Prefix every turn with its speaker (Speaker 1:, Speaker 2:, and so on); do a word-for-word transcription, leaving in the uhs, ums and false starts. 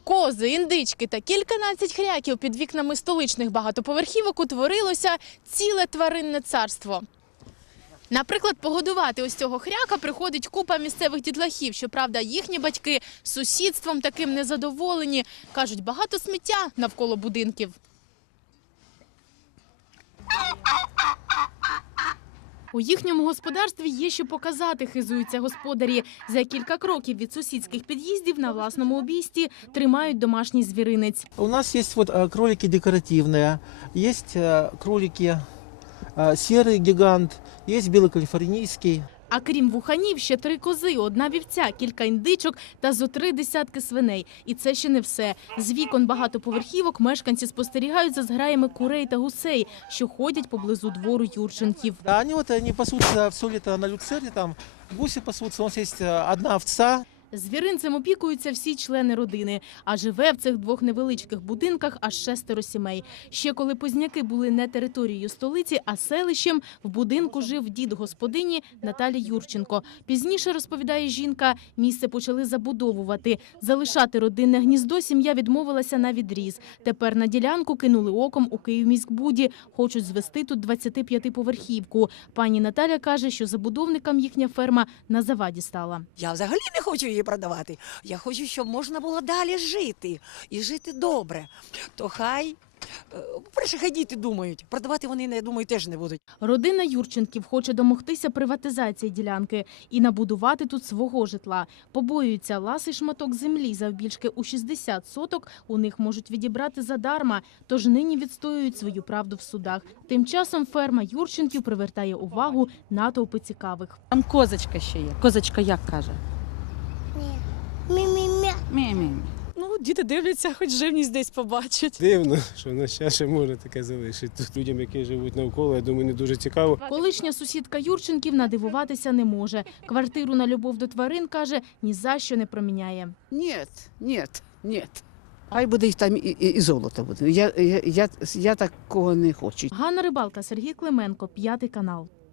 Speaker 1: Кози, індички та кільканадцять хряків під вікнами столичних багатоповерхівок утворилося ціле тваринне царство. Наприклад, погодувати ось цього хряка приходить купа місцевих дітлахів. Щоправда, їхні батьки сусідством таким незадоволені. Кажуть, багато сміття навколо будинків. У їхньому господарстві є що показати, хизуються господарі. За кілька кроків від сусідських під'їздів на власному обійсті тримають домашній звіринець.
Speaker 2: У нас есть вот э, кролики декоративные, есть э, кролики э, серый гигант, есть белый калифорнийский.
Speaker 1: А крім вуханів, ще три кози, одна вівця, кілька індичок та зо три десятки свиней. І це ще не все. З вікон багатоповерхівок мешканці спостерігають за зграями курей та гусей, що ходять поблизу двору Юрченків.
Speaker 2: Да, они вот они пасутся все лето на люцерне, там гуси пасутся, у нас есть э, одна овца.
Speaker 1: Звіринцем опікуються всі члени родини, а живе в цих двох невеличких будинках аж шестеро сімей. Ще коли Позняки були не територією столиці, а селищем, в будинку жив дід господині Наталі Юрченко. Пізніше, розповідає жінка, місце почали забудовувати. Залишати родинне гніздо сім'я відмовилася на відріз. Тепер на ділянку кинули оком у Київміськбуді. Хочуть звести тут двадцятип'ятиповерхівку. Пані Наталя каже, що забудовникам їхня ферма на заваді стала.
Speaker 3: Я взагалі не хочу її продавати. Я хочу, щоб можна було далі жити. І жити добре. То хай, по-перше, хай діти думають. Продавати вони, я думаю, теж не будуть.
Speaker 1: Родина Юрченків хоче домогтися приватизації ділянки і набудувати тут свого житла. Побоюються, ласий шматок землі завбільшки у шістдесят соток у них можуть відібрати задарма, тож нині відстоюють свою правду в судах. Тим часом ферма Юрченків привертає увагу натовпи цікавих.
Speaker 4: Там козочка ще є. Козочка як каже?
Speaker 5: Мі-мі-мі.
Speaker 4: Мі-мі.
Speaker 6: Ну, діти дивляться, хоч живність десь побачать.
Speaker 7: Дивно, що на ще ще може таке залишити. Тут людям, які живуть навколо, я думаю, не дуже цікаво.
Speaker 1: Колишня сусідка Юрченків надивуватися не може. Квартиру на любов до тварин, каже, ні за що не проміняє.
Speaker 8: Ні, ні, ні. Хай буде і там і, і, і золото буде. Я, я, я, я такого не хочу.
Speaker 1: Ганна Рибалка, Сергій Клименко, П'ятий канал.